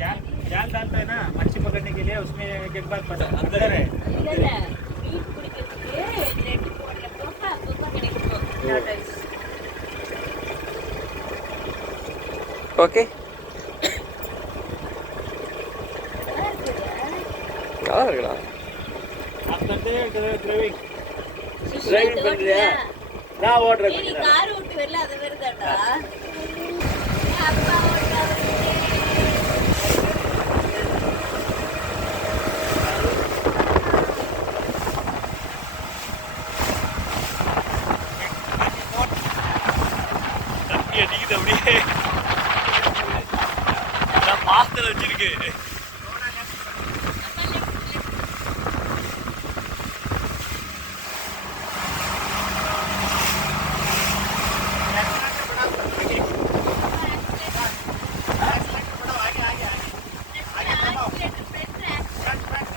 जाल जाल डालते हैं ना मच्छी पकड़ने के लिए, उसमें एक एक बार अंदर है ஓகே நல்லா இருக்குடா. आप करते हैं ड्राइविंग ड्राइविंग कर लिया ना ஓட்ற நீ கார் ஓட்டி வரல அது வேறடா அப்பா ஓட்டா அடிக்குது அப்படியே. நான் பாஸ்தல வச்சிருக்கு.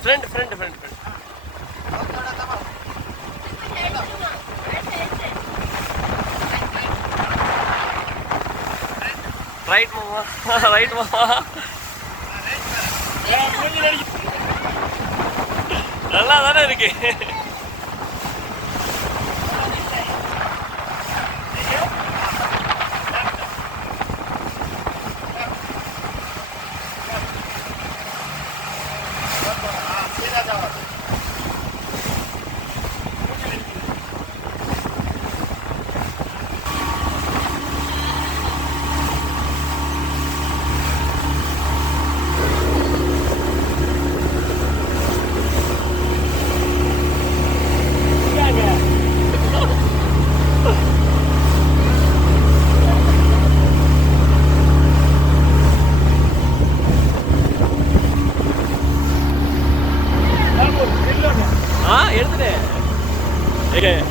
Front front front front right मामा राइट मामा நல்லா தானே இருக்கு. எடுத்துட்டேன்.